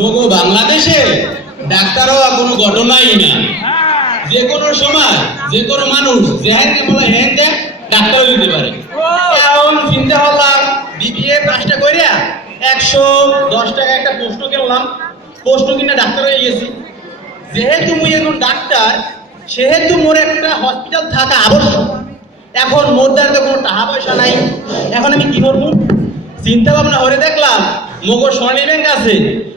মগো বাংলাদেশে ডাক্তার হওয়া কোনো ঘটনাই না। যে কোনো সময় যে কোনো মানুষ যেহেতু বলে হ্যাঁ ডাক্তার হইতে পারে। এখন চিন্তা করলাম বিবিএ পাসটা কইরা 110 টাকা একটা পোস্ট কিনলাম, পোস্ট কিনে ডাক্তার হয়ে গেছি। যেহেতু মুই এখন ডাক্তার, সেহেতু মোর একটা হসপিটাল থাকা আবশ্যক। এখন মোর দ্বারা তো কোনো টাকা পয়সা নাই, এখন আমি কি করবো? চিন্তা ভাবনা করে দেখলাম মগো স্বর্ণী ব্যাংক আছে,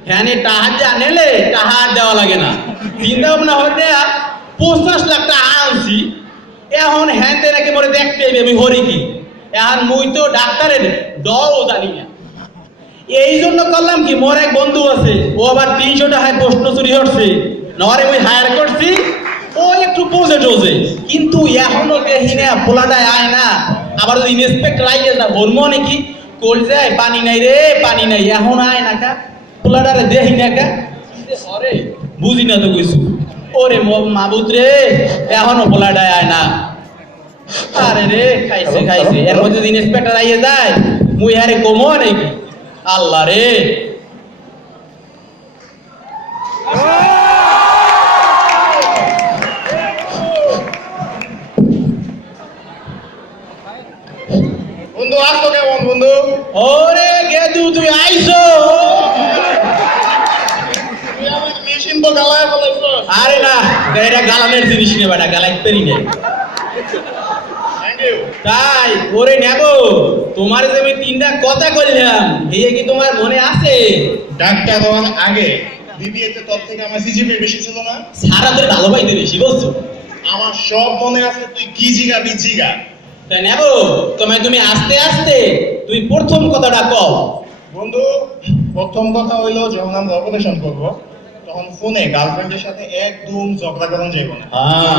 হ্যাঁ টাকা যা নেলে টাকা আর দেওয়া লাগে না। চিন্তা ভাবনা করে দেয়া 50 লাখ টাকা আনছি। এখন হ্যাঁ নাকি মরে দেখতে হবে আমি হরি কি। এখন মুই তো ডাক্তারের ডরও জানি না, এই জন্য করলাম কি, মোর এক বন্ধু আছে, ও আবার 300 টাকায় প্রশ্ন চুরি করছে, নরে আমি হায়ার করছি, ও একটু পোজে টোজে, কিন্তু এখনো দেখি না পোলাটায় আয় না। আবার যদি ইন্সপেক্টর আইয়ে যা বলবো নাকি কোল যায় পানি নাই রে পানি নাই, এখন আয় না কা পোলাটারে দেখি না কা, অরে বুঝি না তো কিছু। ওরে মাবুদ রে, এখনো পোলাটায় আয় না। আরে রে খাইছে খাইছে, এর মধ্যে যদি ইন্সপেক্টর আইয়ে যায় মুই আরে কমো নাকি। আল্লাহ রে, বন্ধু আসতো কেমন বন্ধু? ওরে গেদু তুই আইছো? তুই আমার মেশিন তো গালায় ফেলাইছো। আরে না, এটা গালানের জিনিস নে বেটা, গালাই পেরি নে। Thank you. তাই ওরে নেবো, তোমার যে আমি 3টা কথা কইলাম এই কি তোমার মনে আছে? ডাক্তার হওয়ার আগে বিবিএতে তোর থেকে আমার সিজিপি বেশি ছিল না? সারা তোর ভালো পাইতে বেশি বলছো। আমার সব মনে আছে, তুই কি জিগাবি জিগা। তাই নেবো, তুমি আস্তে আস্তে তুমি প্রথম কথাটা কও। বন্ধু, প্রথম কথা হইলো যখন আমরা অপারেশন করবো তখন ফোনে গার্লফ্রেন্ডের সাথে একদম ঝগড়া করা যাইব না।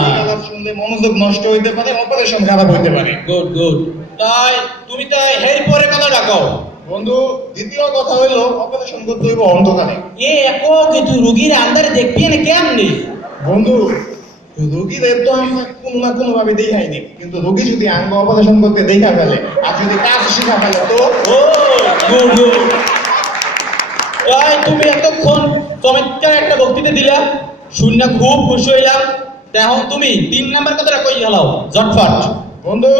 গালাগাল শুনলে মনোযোগ নষ্ট হইতে পারে, অপারেশন খারাপ হইতে পারে। Good good. তাই তুমি তাই হের পরে কথাটা কও। বন্ধু, দ্বিতীয় কথা হইলো অপারেশন করতে হইব অন্ধকারে। এ একো কিন্তু রোগীর আন্দারে দেখবি না কেমনে? বন্ধু, রোগীদের তো আমরা কোনো না কোনো ভাবে দেখাইনি, কিন্তু রোগী যদি আঙ্গ অপারেশন করতে দেখা ফেলে আর যদি কাজ শিখা ফেলে তো ও গুড গুড। তাই তুমি এতক্ষণ চমৎকার একটা বক্তৃতা দিলা, শুনে খুব খুশি হইলাম। এখন তুমি 3 নাম্বার কথাটা কই গেলাও ঝটফট। বন্ধু,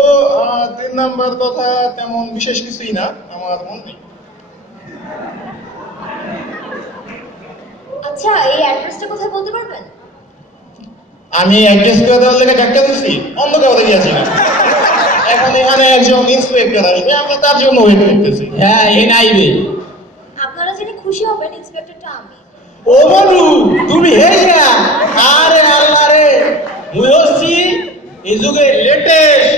3 নাম্বার কথা তেমন বিশেষ কিছুই না, আমার মন নেই। আচ্ছা, এই অ্যাড্রেসটা কোথায় বলতে পারবেন? আমি অ্যাড্রেস করে দেওয়ার লেগে ডাক্তার দিচ্ছি, অন্য কাউকে গিয়েছি না। এখন এখানে একজন ইন্সপেক্টর আসবে, আমরা তার জন্য ওয়েট করতেছি। হ্যাঁ এই নাইবে। আপনারা জেনে খুশি হবেন, ইন্সপেক্টরটা আমি। ও বন্ধু তুমি হেইয়া, আরে আল্লাহ রে, মুই হচ্ছি এই যুগে লেটেস্ট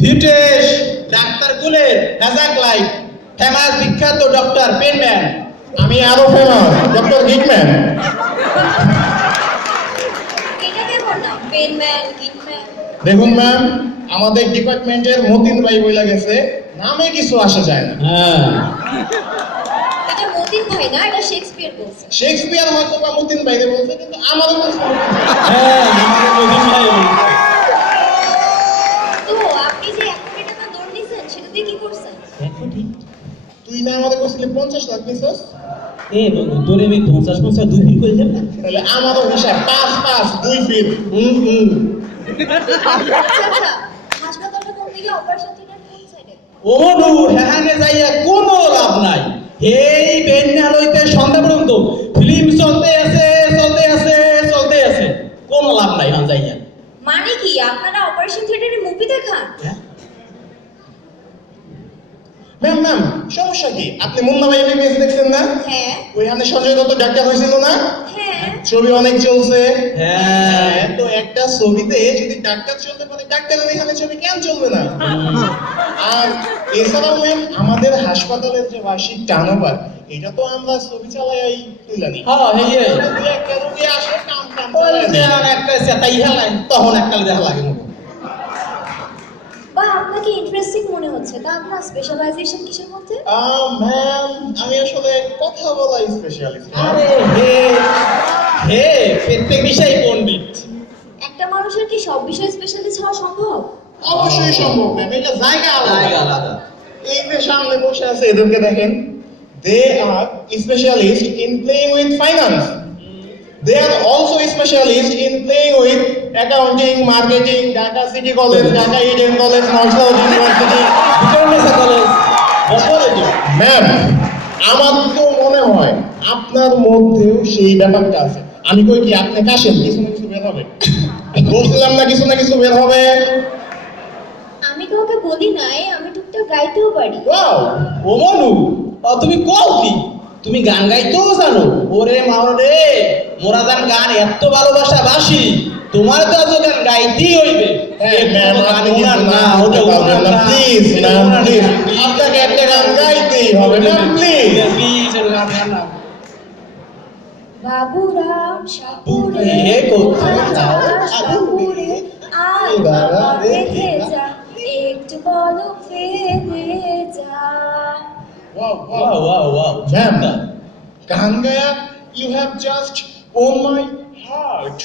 ফিটেস্ট ডাক্তার গুলে হ্যাজাক লাইফ ফেমাস বিখ্যাত ডক্টর পেনম্যান। আমি আরো ফেমাস ডক্টর গিকম্যান। এটা কেমন নাম? পেনম্যান, কিটম্যান? দেখুন ম্যাম, আমাদের ডিপার্টমেন্টের মতিন ভাই বইলা গেছে নামে কিছু আসা যায় না। হ্যাঁ এটা মতিন ভাই না, এটা শেক্সপিয়ার বলছে। শেক্সপিয়ার হয়তো বা মতিন ভাইকে বলছে, কিন্তু আমাদের বলছে না। হ্যাঁ আমাদের মদিন ভাই বলছে। তো আপনি যে 1 কোটি টাকা লোন নিছেন, সেটা দিয়ে কি করছেন? তুই না আমাদের বলছিলি 50 লাখ নিছস? এ বন্ধু তোরে আমি 50 2 ফিট কই দেব না। তাহলে আমারও হিসাব 5 2 ফিট। আচ্ছা, হাসপাতালটা কোন দিকে? অপারেশন থিয়েটার কোন সাইডে? ও বন্ধু হেহানে যাইয়া কোনো লাভ নাই। এই বেন্যাল হইতে সন্ধ্যা পর্যন্ত ফিল্ম চলতে আছে চলতে আছে চলতে আছে, কোনো লাভ নাই হান যাইয়া। মানে কি, আপনারা অপারেশন থিয়েটারে মুভি দেখান? ম্যাম ম্যাম, সমস্যা কি? আপনি মুন্না ভাই এমবিবিএস দেখছেন না? হ্যাঁ ওইখানে সঞ্জয় দত্ত ডাক্তার হয়েছিল না? হ্যাঁ। ছবি অনেক চলছে। হ্যাঁ তো একটা ছবিতে যদি ডাক্তার চলতে পারে, ডাক্তারের এখানে ছবি কেন চলবে না? আর এছাড়াও ম্যাম, আমাদের হাসপাতালের যে বার্ষিক টার্নওভার, এটা তো আমরা ছবি চালাই তুলানি। হ্যাঁ হেয়ে যদি একটা রোগী আসে, কাম কাম ওই চালায় যে দেয়। আর একটা সেটাই হেলাই তখন একটা দেখা লাগে না। বা আপনাকে ইন্টারেস্টিং মনে হচ্ছে, তা আপনার স্পেশালাইজেশন কিসের মধ্যে? ম্যাম, আমি আসলে কথা বলা স্পেশালিস্ট। আরে হে হে প্রত্যেক বিষয় পণ্ডিত। একটা মানুষের কি সব বিষয়ে স্পেশালিস্ট হওয়া সম্ভব? অবশ্যই সম্ভব ম্যাম, এটা জায়গা জায়গা আলাদা। আলাদা। এই যে সামনে বসে আছে, এদেরকে দেখেন, they are specialists in playing with finance. They are also specialists in playing with accounting, marketing, Dhaka City College, Dhaka Eden College, North South University. Ma'am, আমার তো মনে হয় আপনার মধ্যেও সেই ব্যাপারটা আছে। আমি কই কি আপনি কাশেন কিছু না কিছু বের হবে। বলছিলাম না কিছু বের হবে। আমি কাউকে বলি নাই, আমি টুকটাক গাইতেও পারি। ওয়াও, ও মনু, তুমি কও কি? তুমি গান গাইতেও জানো? ওরে মাও রে, মোরা গান এত ভালোবাসা বাসি, তোমার তো আজ গান গাইতেই হইবে। হ্যাঁ ম্যাম, গান আপনি ওনার কিন্তু না, না ওটা ওটা ওনার না, না। প্লিজ ম্যাম, প্লিজ আপনাকে একটা গান গাইতেই হবে ম্যাম, প্লিজ। প্লিজ গান গান না। বাবুরাম সাপুরে এ কোথায় যাও? সাপুরে আয় বাবা দেখে যা, একটু বলো ফেলে যা। Wow wow wow wow ma'am, গান গায়া you have just won my heart.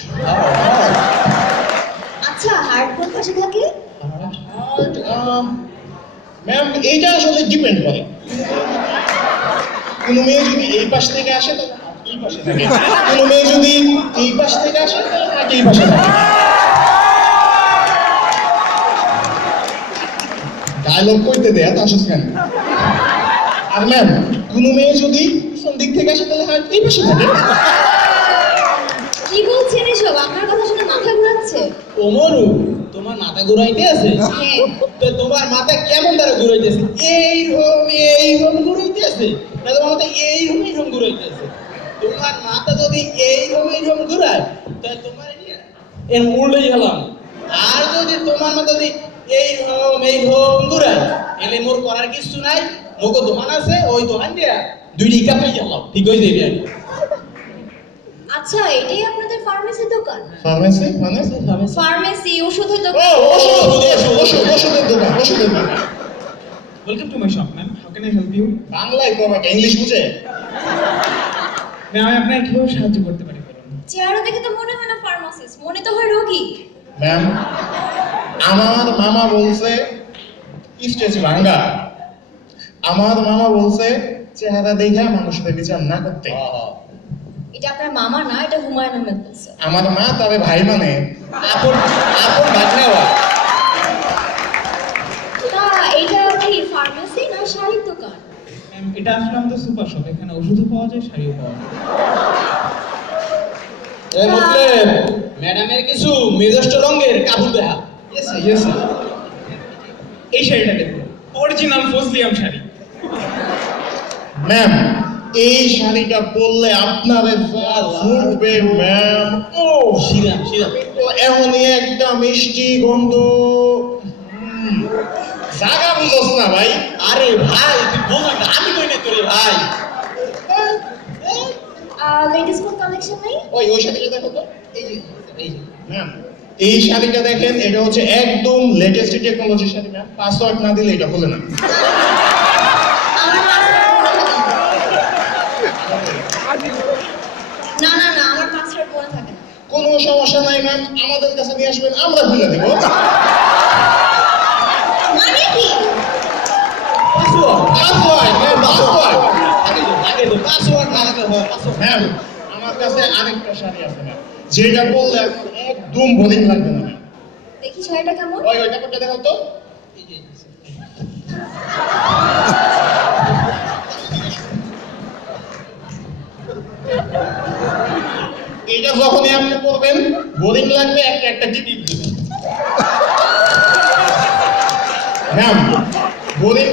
আচ্ছা, হার্ট কোন পাশে থাকে? হার্ট ম্যাম, এইটা আসলে ডিপেন্ড করে। কোনো মেয়ে যদি এই পাশ থেকে আসে তাহলে হার্ট এই পাশে থাকে, কোনো মেয়ে যদি এই পাশ থেকে আসে তাহলে হার্ট এই পাশে থাকে। ডায়লগ কইতে দেয়া তা আসছে কেন? আর ম্যাম, কোনো মেয়ে যদি পিছন দিক থেকে আসে তাহলে হার্ট এই পাশে থাকে। কি বলছেন এসব? আপনার কথা শুনে মাথা ঘুরাচ্ছে। ও মনু, তোমার মাথা ঘুরাইতে আছে? হ্যাঁ। তো তোমার মাথা কেমন দ্বারা ঘুরাইতেছে? এইরকম ঘুরাইতেছে না? তোমার মাথা এইরকম ঘুরাইতেছে। তোমার মাথা যদি এইরকম ঘুরায় তাহলে তোমার এর উল্টে গেলাম। আর যদি তোমার মাথা যদি এইরকম ঘুরায়, এলে মোর করার কিছু নাই। মোকে দোকান আছে, ওই দোকান দিয়া 2 লিটার পেয়ে গেলাম, ঠিক হয়ে যাবে। আচ্ছা, এটাই আপনাদের ফার্মেসি দোকান? ফার্মেসি মানে? ফার্মেসি ওষুধের ও, দোকান। ওষুধের দোকান। Welcome to my shop, ma'am. How can I help you? বাংলায় কমাকে, ইংলিশ বুঝে? Ma'am, আমি আপনাকে কিভাবে সাহায্য করতে পারি বলুন? চেহারা দেখে তো মনে হয় না ফার্মাসিস্ট, মনে তো হয় রোগী। ম্যাম, আমার মামা বলছে স্টেজ ভাঙ্গা। আমার মামা বলছে চেহারা দেখে মানুষের বিচার না করতে। এটা আপনার মামা না, এটা হুমায়ুন আহমেদ বলছে। আমার মা তবে ভাই মানে আপন ভাগ্নে হওয়া। তা এইটা কি ফার্মেসি না শাড়ির দোকান? Ma'am, এটা আসলে আমাদের সুপার শপ। এখানে ওষুধও পাওয়া যায়, শাড়িও পাওয়া যায়। এ মুসলিম, ম্যাডামের কিছু মেজস্ট রঙের কাপড় দেখা। Yes, sir. Yes, sir. এই শাড়িটা দেখুন, অরিজিনাল ফজলিয়াম শাড়ি। ম্যাম, এই শাড়িটা পরলে আপনার ফুটবে ম্যাম। ও শিরা তো এমনই একটা মিষ্টি গন্ধ। জাগা বুঝোস না ভাই। আরে ভাই, তুই বল না, আমি কই না তোরে ভাই। লেডিস কোন কালেকশন নাই? ওই শাড়িটা দেখো তো। এই যে ম্যাম, এই শাড়িটা দেখেন, এটা হচ্ছে একদম latest technology sari ma'am. Password না দিলে এটা খুলে না। না না না, আমার পাসওয়ার্ড মনে থাকে না। কোনো সমস্যা নাই ম্যাম, আমাদের কাছে নিয়ে আসবেন, আমরা খুলে দেব। মানে কি? Password ma'am, password. আগে তো পাসওয়ার্ড লাগাতে হয়। ম্যাম, আমার কাছে আরেকটা শাড়ি আছে ম্যাম, যেটা বললে আপনার একদম বোরিং লাগবে না ম্যাম। দেখি শাড়িটা কেমন? ওই কাপড়টা দেখো তো। এই যে এটা যখনই আপনি করবেন বোরিং লাগবে, একটা টিপ দিবেন। ম্যাম, বোরিং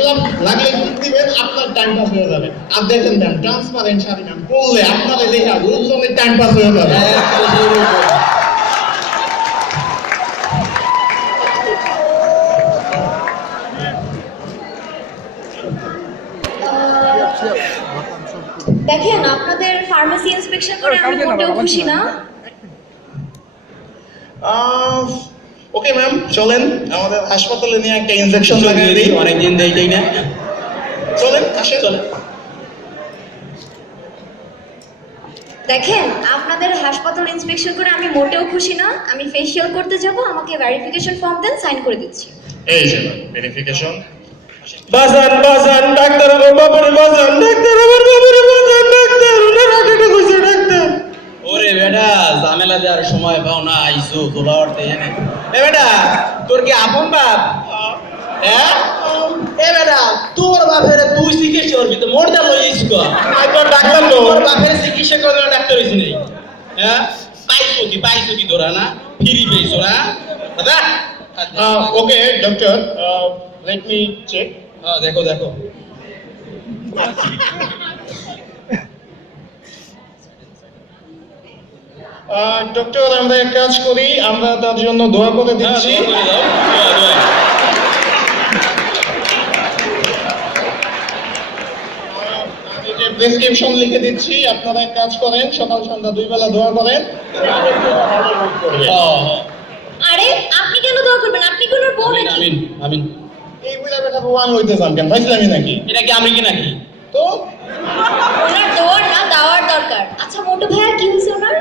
লাগলে টিপ দিবেন, আপনার টাইম পাস হয়ে যাবে। আর দেখেন ম্যাম, ট্রান্সপারেন্ট শাড়ি ম্যাম, পরলে আপনার দেখা লোকজনের টাইম পাস হয়ে যাবে। দেখেন, আপনাদের ফার্মেসি ইন্সপেকশন করে আমি মোটেও খুশি না। ওকে ম্যাম, চলেন আমাদের হাসপাতালে নিয়ে একটা ইনজেকশন লাগিয়ে দিই। অনেকদিন দেই না। চলেন, আসেন। চলেন। দেখেন, আপনাদের হাসপাতাল ইন্সপেকশন করে আমি মোটেও খুশি না। আমি ফেসিয়াল করতে যাব, আমাকে ভেরিফিকেশন ফর্ম দেন, সাইন করে দিচ্ছি। এই যে ভেরিফিকেশন। বাজান ডাক্তার বাবারে বাজান ডাক্তার পাইছো তোলা উঠতে জানে এ বেটা তোর কি আপন বাপ হ্যাঁ এ বেটা তোর বাপের তুই চিকিৎসা করবি তো মোর দাম লইছিস কো আমি তো ডাক্তার তো। তোর বাপের চিকিৎসা করে ডাক্তার হইছিস নাই হ্যাঁ পাইছো কি তোরা না ফ্রি পেয়েছো না দাদা ওকে ডক্টর লেট মি চেক দেখো ডক্টর আমরা এক কাজ করি, আমরা তার জন্য দোয়া করে দিচ্ছি। আমি যে প্রেসক্রিপশন লিখে দিচ্ছি, আপনারা এক কাজ করেন, সকাল সন্ধ্যা 2 বেলা দোয়া করেন। আরে আপনি কেন দোয়া করবেন? আপনি কোন বউ নাকি? আমিন এই বুড়া বেটা ভগবান হইতে চান কেন? পাইছিলামই নাকি? এটা কি আমি কি নাকি তো ওনার দোয়ার না দাওয়ার দরকার। আচ্ছা মোটু ভাইয়া কি হয়েছে ওনার?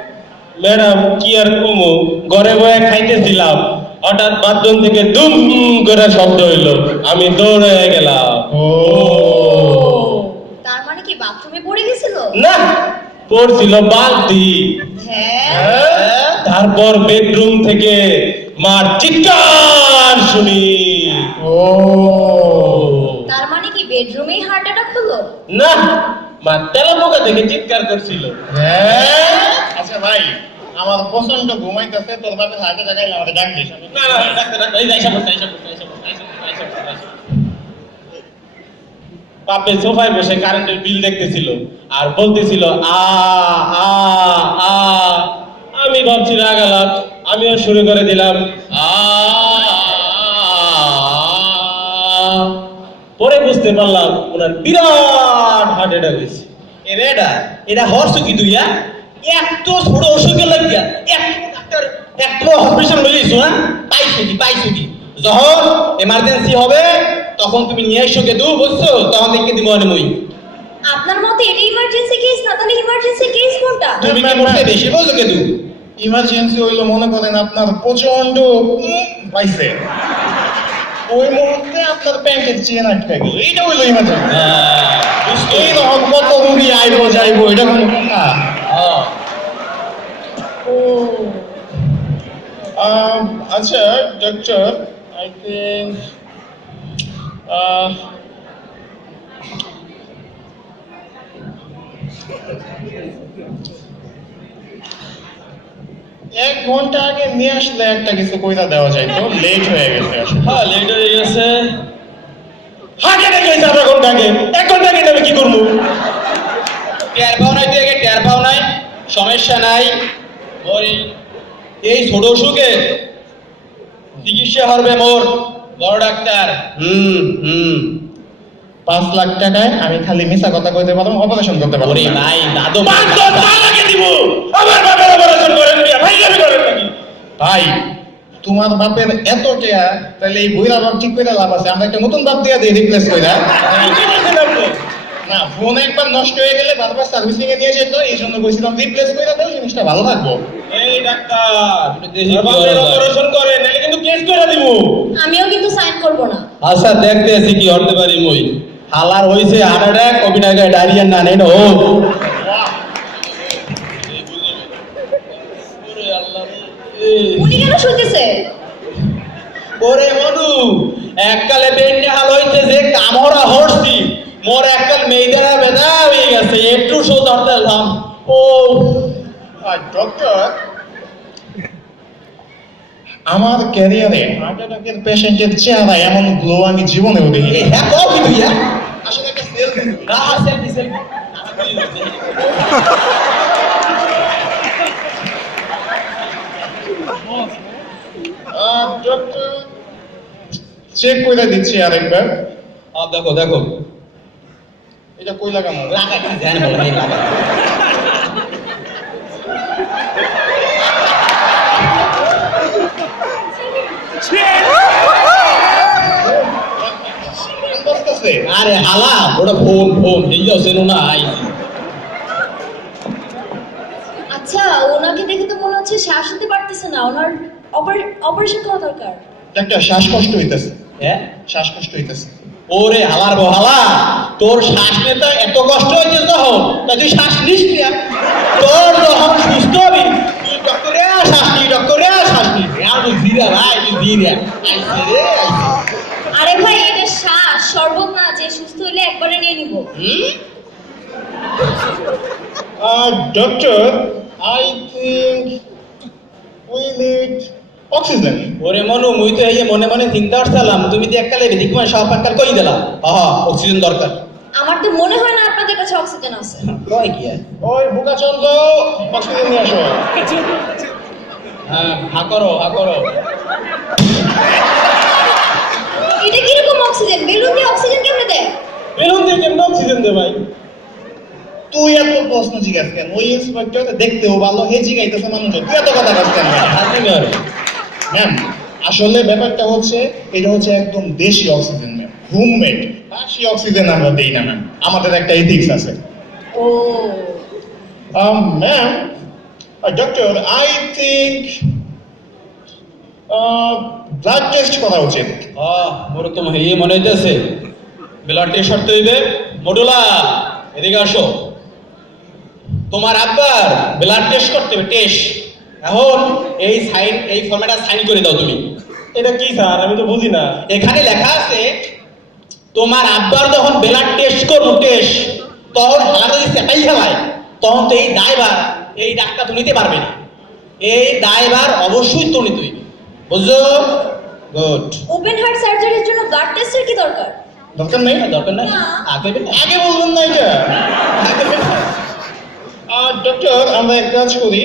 ম্যাডাম কি আর কমু, ঘরে বয়ে খাইতেছিলাম, হঠাৎ বাথরুম থেকে দুম করে শব্দ হইলো, আমি দৌড়ে গেলাম। ও তার মানে কি বাথরুমে পড়ে গেছিল? না, পড়ছিল বালতি। হ্যাঁ তারপর বেডরুম থেকে মার চিৎকার শুনি। ও তার মানে কি বেডরুমেই হার্ট অ্যাটাক হলো? না, মা তেলাপোকা থেকে চিৎকার করছিল। হ্যাঁ আচ্ছা ভাই, আমার প্রচন্ড ঘুমাইতেছে, তোর বাপের হাতে জায়গায় আমাদের ডাক দিস। না ডাক্তার এই যাইসা বস বাপে সোফায় বসে কারেন্টের বিল দেখতেছিল আর বলতেছিল আ আ আ। আমি ভাবছি রাগালাম, আমিও শুরু করে দিলাম আ। পরে বুঝতে পারলাম ওনার বিরাট হার্ট অ্যাটাক হয়েছে। এ বেটা এটা হর্ষ কি তুই এত ছোট অসুখে লাগিয়া ডাক্তার এত অপারেশন লইছো না পাইছো কি যখন এমার্জেন্সি হবে তখন তুমি নিয়ে এসো কে দু বুঝছো, তখন দেখে দিব মই। আপনার মতে এটা ইমার্জেন্সি কেস না, তাহলে ইমার্জেন্সি কেস কোনটা? তুমি কি বলতে বেশি বলছো কে দু ইমার্জেন্সি হইলো মনে করেন আপনার প্রচন্ড পাইছে, ওই মুহূর্তে আপনার প্যান্টের চেন আটকে গেল, এইটা হইলো ইমার্জেন্সি। এই রকম কত রুগী আইবো যাইবো, এটা কোনো কথা? ও আচ্ছা ডক্টর, আই থিঙ্ক এক ঘন্টা আগে নিয়ে আসলে একটা কিছু কইরা দেওয়া যায়, তো লেট হয়ে গেছে আসলে। হ্যাঁ, লেট হয়ে গেছে। হাঁটে রেখে আধা ঘন্টা আগে, 1 ঘন্টা আগে আমি কি করবো? টের পাও নাই তুই টের পাও নাই, সমস্যা নাই। ওই এই ছোট অসুখে চিকিৎসা হবে মোর বড় ডাক্তার। 5 লাখ টাকায় আমি খালি মিছা কথা কইতে পারবো, অপারেশন করতে পারবো ওরে না। ভাই দাদু 5-10 পা লাগিয়ে দিব। আমার বাপের অপারেশন করেন মিয়া, ভাই যাবি করেন নাকি? ভাই তোমার বাপের এত টেয়া, তাহলে এই বুইরা বাপ ঠিক করে লাভ আছে? আমরা একটা নতুন বাপ দিয়া দিই রিপ্লেস কইরা। কি বলছেন আপনি? না, ফোন একবার নষ্ট হয়ে গেলে বারবার সার্ভিসিং এ নিয়ে যেত, এই জন্য কইছিলাম রিপ্লেস কইরা দাও, জিনিসটা ভালো থাকবো। এই ডাক্তার, আমার বাপের অপারেশন করে, নাহলে কিন্তু কেস করে দিব। আমিও কিন্তু সাইন করব না। আচ্ছা দেখতে আছি কি হতে পারি মই। হালার হইছে হার্ট অ্যাটাক, অবিনাগে ডায়রিয়া না নেই ও। উনি কেন শুনতেছে? ওরে মনু এককালে বেন্ডে হাল হইছে যে কামড়া হরছি, মোর এককাল মেয়েদারা বেদা হয়ে গেছে, একটু শো ধরতেলাম ও। আর ডক্টর, আমার ক্যারিয়ারে হার্ট অ্যাটাকের পেশেন্টের চেহারা এমন গ্লো আমি জীবনেও দেখিনি। হ্যাঁ কও কি তুই আসলে একটা সেলফি। না সেলফি সেলফি ডক্টর চেক কইরা দিচ্ছি আরেকবার। দেখো দেখো এটা কই লাগানো? লাগা কি জানি বলো এই লাগা বসতেছে। আরে হালা ওটা ফোন এই যাও সেনো না আই। আচ্ছা ওনাকে দেখে তো মনে হচ্ছে শ্বাস নিতে পারতেছে না, ওনার অপারেশন করা দরকার। ডাক্তার শ্বাসকষ্ট হইতেছে, হ্যাঁ শ্বাসকষ্ট হইতেছে। ওরে হালার বো হালা, তোর শ্বাস নিতে এত কষ্ট হয়েছে তখন তা তুই শ্বাস নিস না। তোর যখন সুস্থ হবি তুই ডক্টরে শ্বাস নি, ডক্টরে শ্বাস হিরা আইছে রে আইছে আরে ভাই এটা শ্বাস শরবত না যে সুস্থ হলে একবারে নিয়ে নিব। Doctor, I think we need oxygen. ওরে মনু মুই তো এই যে মনে মনে চিন্তা করছিলাম তুমি তো এককালে এদিক মানে সব এককাল কই দিলা অক্সিজেন দরকার আমার তো মনে হয় না আপনাদের কাছে অক্সিজেন আছে। কয় কি আর ওই বুকা চন্দ্র অক্সিজেন নিয়ে আসো। হ্যাঁ হা করো এটা কিরকম অক্সিজেন? বেলুন দিয়ে অক্সিজেন কেমনে দেয়? বেলুন দিয়ে কেমন অক্সিজেন দে ভাই? তুই এত প্রশ্ন জিজ্ঞাসা কেন? ওই ইন্সপেক্টর দেখতেও ভালো, হে জিগাইতেছে মানুষ, তুই এত কথা বলছিস কেন? ম্যাম আসলে ব্যাপারটা হচ্ছে এটা হচ্ছে একদম দেশি অক্সিজেন ম্যাম, হোমমেড। বাসি অক্সিজেন আমরা দেই না ম্যাম, আমাদের একটা এথিক্স আছে। ও ma'am doctor I think blood test করা উচিত। মোর তো এই মনে হইতেছে ব্লাড টেস্ট করতে হইবে। মডুলা এদিকে আসো, তোমার আব্বার ব্লাড টেস্ট করতে হবে, টেস্ট। এখন এই ফর্মেটটা সাইন করে দাও তুমি। এটা কি স্যার, আমি তো বুঝি না। এখানে লেখা আছে তোমার আব্বার যখন ব্লাড টেস্ট করবো টেস্ট, তখন হালা যদি সেটাই খেলায় তখন তো এই দায়ভার এই ডাক্তার তো নিতে পারবে না। এই দায়ভার অবশ্যই তো নিতে হইবে, বুঝছো? গুড। ওপেন হার্ট সার্জারির জন্য ব্লাড টেস্টের কি দরকার? দরকার নেই, দরকার নাই, না। আগে বলবেন না এটা। ডক্টর আমরা এক কাজ করি,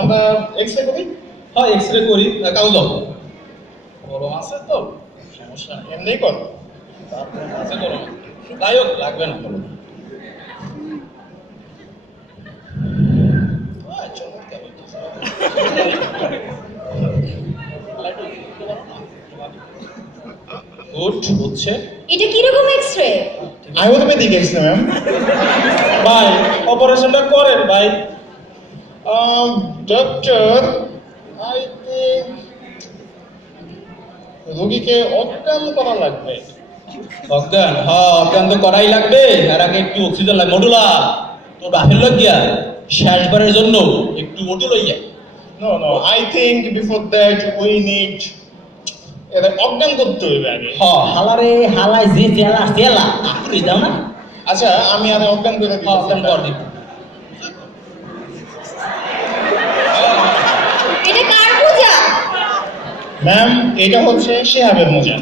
আমরা এক্সরে করি। হ্যাঁ এক্সরে করি, কাগজ দাও। গরম আছে তো সমস্যা নেই, এমনি কর। তারপরে আছে গরম, যাই হোক লাগবে না গরম। গুড হচ্ছে। এটা কিরকম এক্সরে? Ayurvedic x-ray ma'am. ভাই অপারেশনটা করেন ভাই। ডক্টর আই থিঙ্ক রোগীকে অজ্ঞান করা লাগবে। অজ্ঞান? হ্যাঁ অজ্ঞান তো করাই লাগবে, এর আগে একটু অক্সিজেন লাগবে। মডুলা তোর বাপের লোক গিয়া শেষবারের জন্য একটু মডু লইয়া। No, I think before that we need এটা অজ্ঞান করতে হবে আগে। হালারে হালাই যে জেলা জেলা আপনি দাও না। আচ্ছা আমি আর অজ্ঞান করে দিই। অজ্ঞান কর দিব। এটা কার পূজা? ম্যাম এটা হচ্ছে শেহাবের মোজা।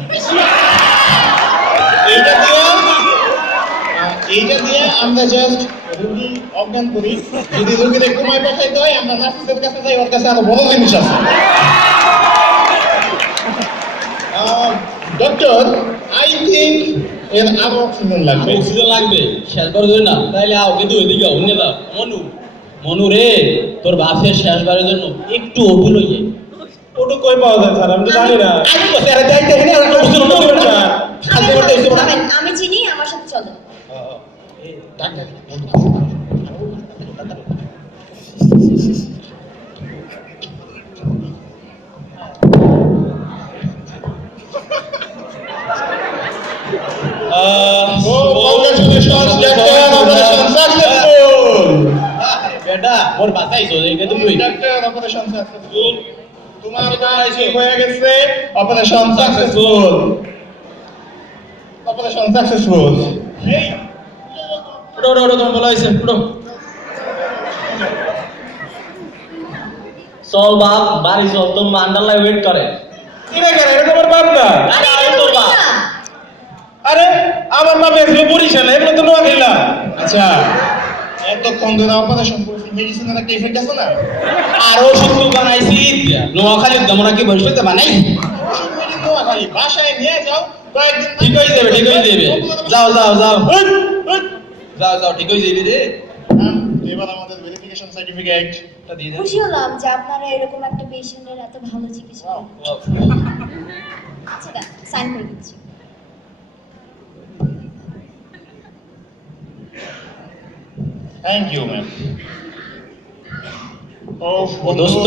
এইটা দিয়ে আমরা জাস্ট রোগী অজ্ঞান করি। যদি রোগীর ঘুমায় পাঠাইতে হয় আমরা নার্সের কাছে যাই, ওর কাছে আরো বড় জিনিস আছে। ডক্টর আই থিঙ্ক এর আরো অক্সিজেন লাগবে। অক্সিজেন লাগবে শেষবার ধরে না, তাইলে আও কিন্তু ওইদিকে অন্য দাও। মনু রে তোর বাপের শেষবারের জন্য একটু ওটু লইয়ে। ওটা কই পাওয়া যায় স্যার, আমি তো জানি না। আমি তো স্যার যাইতে এখানে আর একটা ওষুধ মনে করতে না। খালতে করতে হইছে না। আমি চিনি, আমার সাথে চলেন। Doctor Congratulations, doctor, operation successful. বেটা মোর বাঁচাইছো এইটা তুমি। Doctor, operation successful. তোমার কাজ হয়ে গেছে, operation successful. Operation successful. এই উঠো তোমার বলা হয়েছে, উঠো। চল বাপ বাড়ি চল, তোর মান্ডাল্লাই ওয়েট করে। এটা কেন, এটা তোমার বাপ না? আরে আমি এটা তোর তো বাপ। না। আরে আমার মা বেঁচলো বরিশালে, এগুলো তো নোয়া খেলা। আচ্ছা এতক্ষণ ধরে অপারেশন করেছি, মেডিসিনের একটা এফেক্ট আছে না? আর ওষুধ তো বানাইছি নোয়াখালী দমনা কি বসবে বানাই। ওষুধ মেডিসিন দেওয়া খালি বাসায় নিয়ে যাও, কয়েকদিন ঠিক হয়ে যাবে, ঠিক হয়ে যাবে। যাও ঠিক হয়ে যাবে রে। এবার আমাদের ভেরিফিকেশন সার্টিফিকেটটা দিয়ে দেন। খুশি হলাম যে আপনারা এরকম একটা পেশেন্টের এত ভালো চিকিৎসা করেন। আচ্ছা সাইন করে দিচ্ছি। Thank you ma'am. ও দোস্ত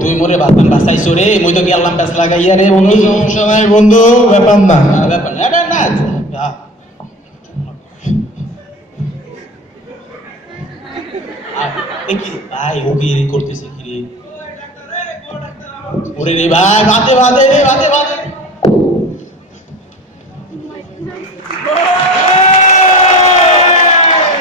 তুই মোরে বাতান বাঁচাইছো রে, মুই তো গেলাম প্যাস লাগাইয়া রে বন্ধু। সমস্যা নাই বন্ধু, ব্যাপার না। ব্যাপার না, এটা না যা। আর দেখি ভাই ও কি করতেছে কি রে? ওরে রে ভাই, বাতে বাতে রে, বাতে বাতে।